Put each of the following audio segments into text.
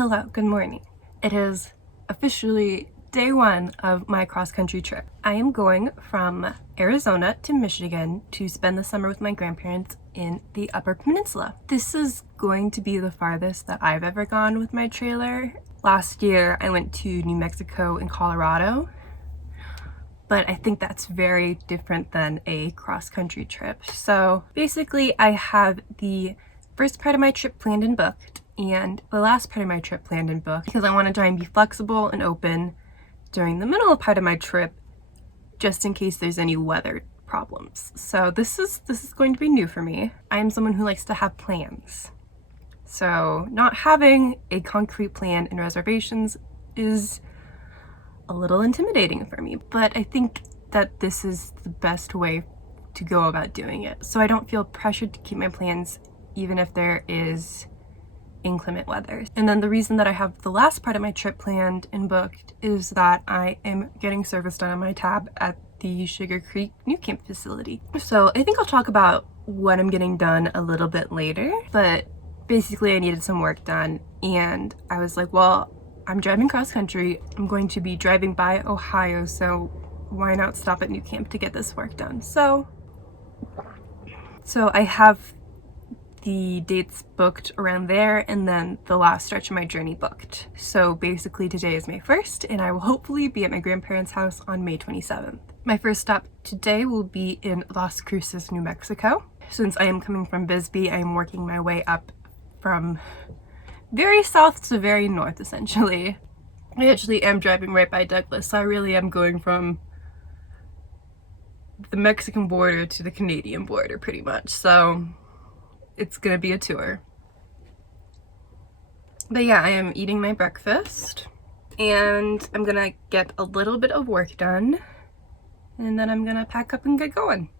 Hello, good morning. It is officially day one of my cross-country trip. I am going from Arizona to Michigan to spend the summer with my grandparents in the Upper Peninsula. This is going to be the farthest that I've ever gone with my trailer. Last year I went to New Mexico and Colorado, but I think that's very different than a cross-country trip. So basically I have the first part of my trip planned and booked, and the last part of my trip planned and booked because I want to try and be flexible and open during the middle part of my trip just in case there's any weather problems. So this is going to be new for me. I am someone who likes to have plans. So not having a concrete plan and reservations is a little intimidating for me, but I think that this is the best way to go about doing it. So I don't feel pressured to keep my plans even if there is inclement weather. And then the reason that I have the last part of my trip planned and booked is that I am getting service done on my tab at the Sugar Creek New Camp facility. So I think I'll talk about what I'm getting done a little bit later, but basically I needed some work done and I was like, well, I'm driving cross country. I'm going to be driving by Ohio, so why not stop at New Camp to get this work done? So I have the dates booked around there and then the last stretch of my journey booked. So basically today is May 1st and I will hopefully be at my grandparents' house on May 27th. My first stop today will be in Las Cruces, New Mexico. Since I am coming from Bisbee, I am working my way up from very south to very north essentially. I actually am driving right by Douglas, so I really am going from the Mexican border to the Canadian border pretty much. So it's gonna be a tour. But yeah, I am eating my breakfast and I'm gonna get a little bit of work done and then I'm gonna pack up and get going.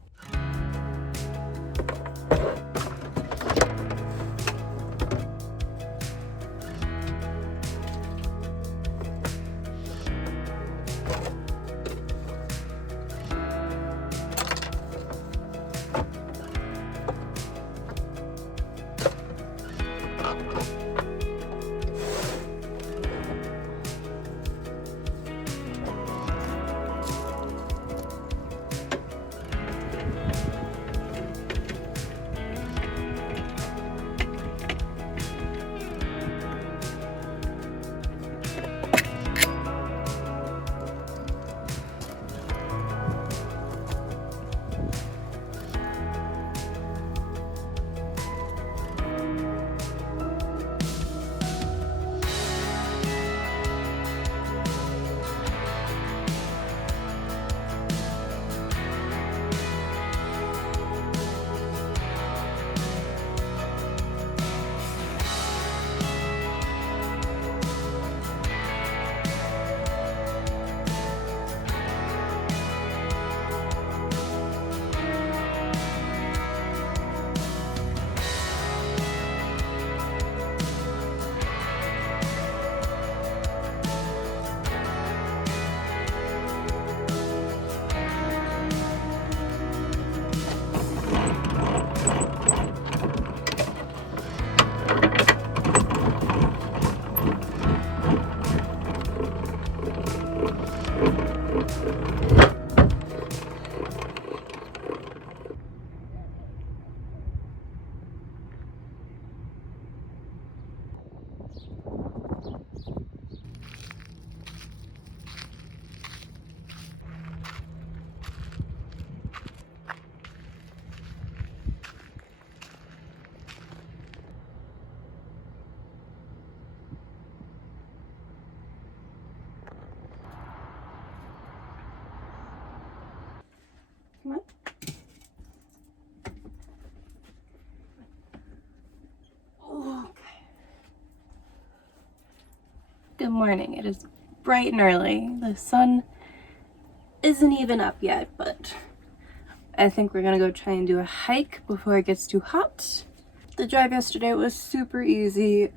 Come on. Okay. Good morning. It is bright and early. The sun isn't even up yet, but I think we're gonna go try and do a hike before it gets too hot. The drive yesterday was super easy.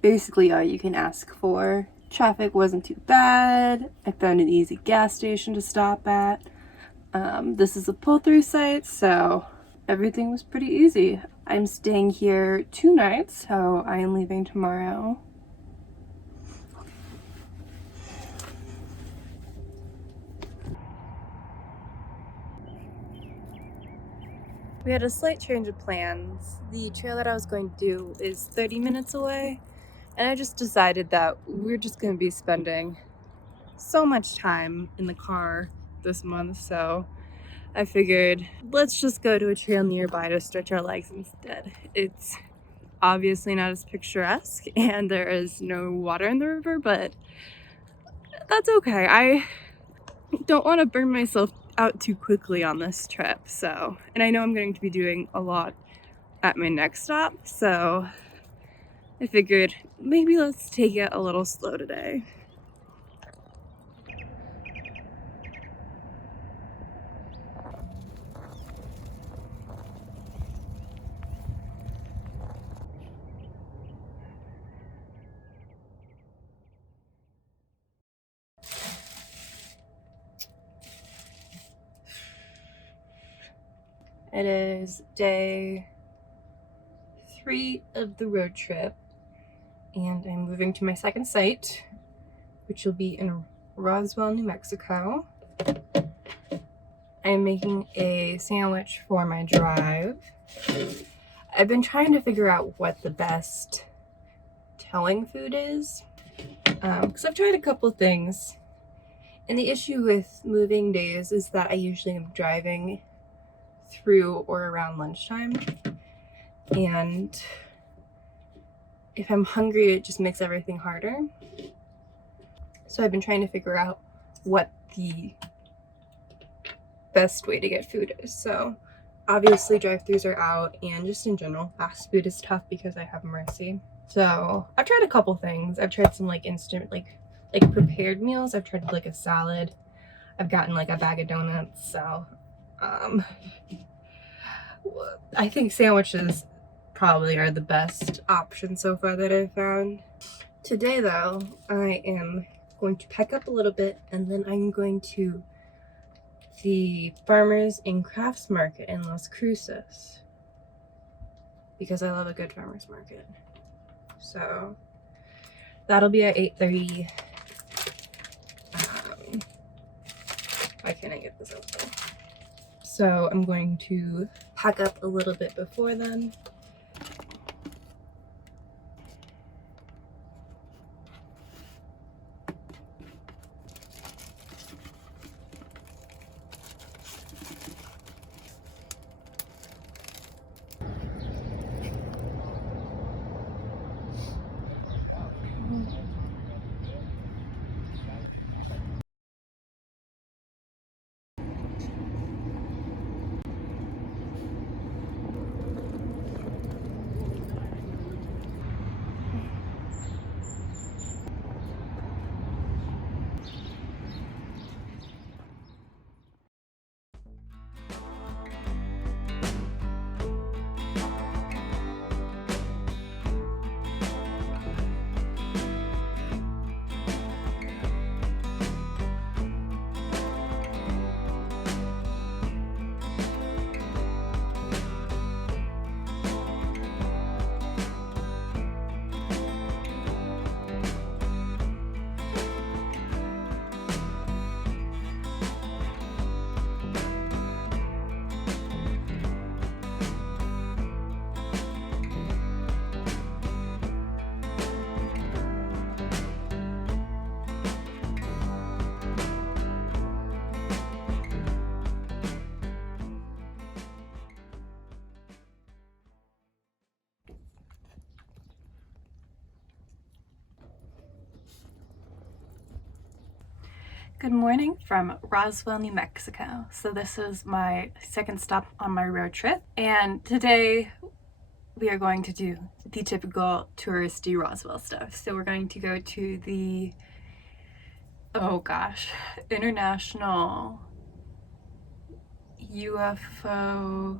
Basically all you can ask for. Traffic wasn't too bad. I found an easy gas station to stop at. This is a pull-through site, so everything was pretty easy. I'm staying here 2 nights, so I am leaving tomorrow. We had a slight change of plans. The trail that I was going to do is 30 minutes away, and I just decided that we're just going to be spending so much time in the car this month, so I figured let's just go to a trail nearby to stretch our legs instead. It's obviously not as picturesque and there is no water in the river, but that's okay. I don't want to burn myself out too quickly on this trip, so, and I know I'm going to be doing a lot at my next stop, so I figured maybe let's take it a little slow today. It is day 3 of the road trip, and I'm moving to my second site, which will be in Roswell, New Mexico. I'm making a sandwich for my drive. I've been trying to figure out what the best towing food is, because I've tried a couple things, and the issue with moving days is that I usually am driving through or around lunchtime, and if I'm hungry it just makes everything harder. So I've been trying to figure out what the best way to get food is. So obviously drive-thrus are out, and just in general fast food is tough because I have Mercy. So I've tried a couple things. I've tried some like instant like prepared meals. I've tried like a salad. I've gotten like a bag of donuts. So I think sandwiches probably are the best option so far that I've found. Today though, I am going to pack up a little bit, and then I'm going to the Farmers and Crafts Market in Las Cruces because I love a good farmers market. So that'll be at 8:30. Why can't I get this open? So I'm going to pack up a little bit before then. Good morning from Roswell, New Mexico. So this is my second stop on my road trip, and today we are going to do the typical touristy Roswell stuff. So we're going to go to the, oh gosh, International UFO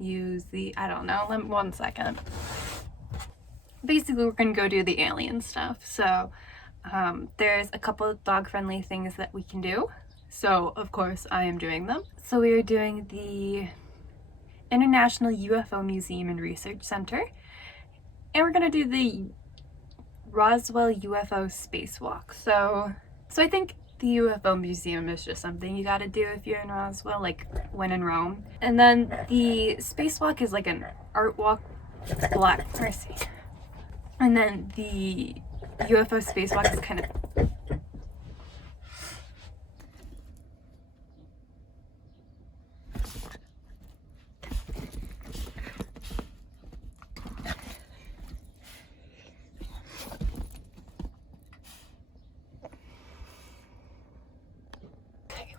I don't know, one second. Basically we're gonna go do the alien stuff. So there's a couple of dog-friendly things that we can do, so of course I am doing them. So we are doing the International UFO Museum and Research Center, and we're gonna do the Roswell UFO spacewalk. So I think the UFO museum is just something you gotta do if you're in Roswell, like when in Rome. And then the spacewalk is like an art walk. It's black, mercy. And then the UFO spacewalk is kind of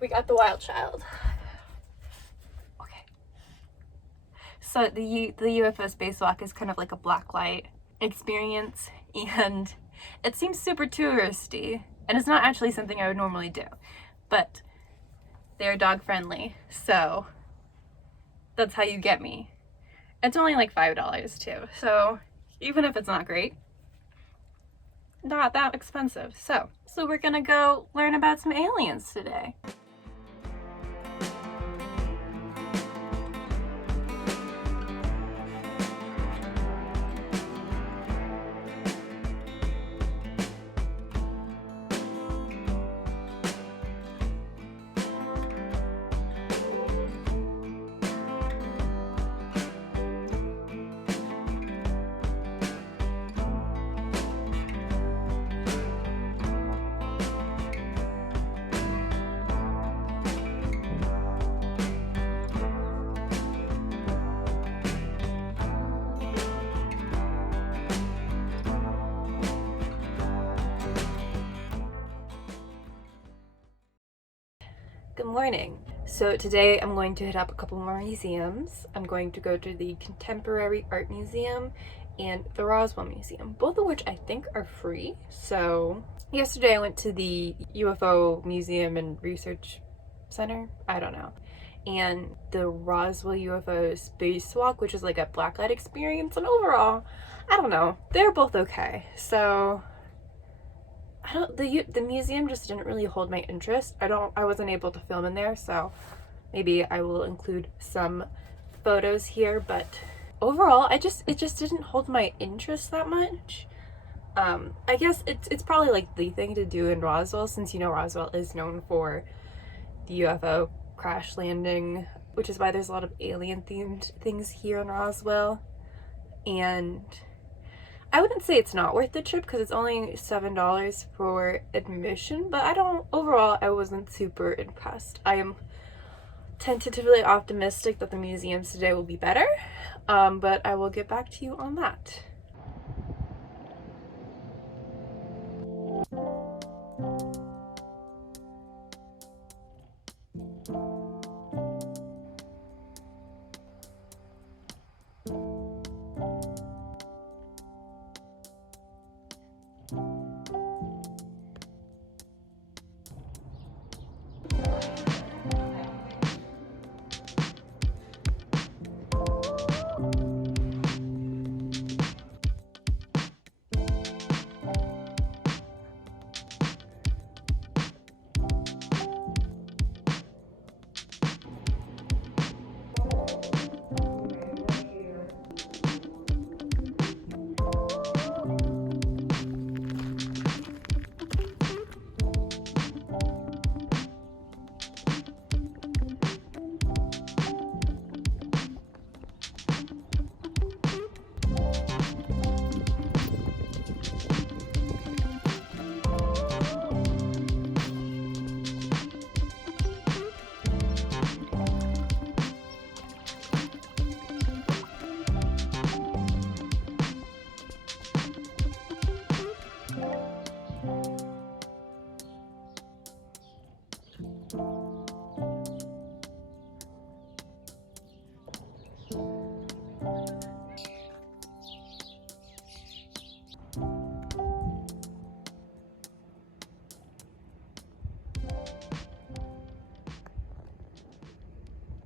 we got the wild child. Okay. So the UFO spacewalk is kind of like a blacklight experience, and it seems super touristy, and it's not actually something I would normally do, but they're dog friendly, so that's how you get me. It's only like $5 too, so even if it's not great, not that expensive. So we're gonna go learn about some aliens today. Good morning. So today I'm going to hit up a couple more museums. I'm going to go to the Contemporary Art Museum and the Roswell Museum, both of which I think are free. So yesterday I went to the UFO Museum and Research Center, I don't know, and the Roswell UFO Spacewalk, which is like a blacklight experience, and overall, I don't know, they're both okay. So the museum just didn't really hold my interest. I wasn't able to film in there, so maybe I will include some photos here, but overall it just didn't hold my interest that much. I guess it's probably like the thing to do in Roswell, since you know Roswell is known for the UFO crash landing, which is why there's a lot of alien themed things here in Roswell. And I wouldn't say it's not worth the trip because it's only $7 for admission, but overall I wasn't super impressed. I am tentatively optimistic that the museums today will be better, but I will get back to you on that.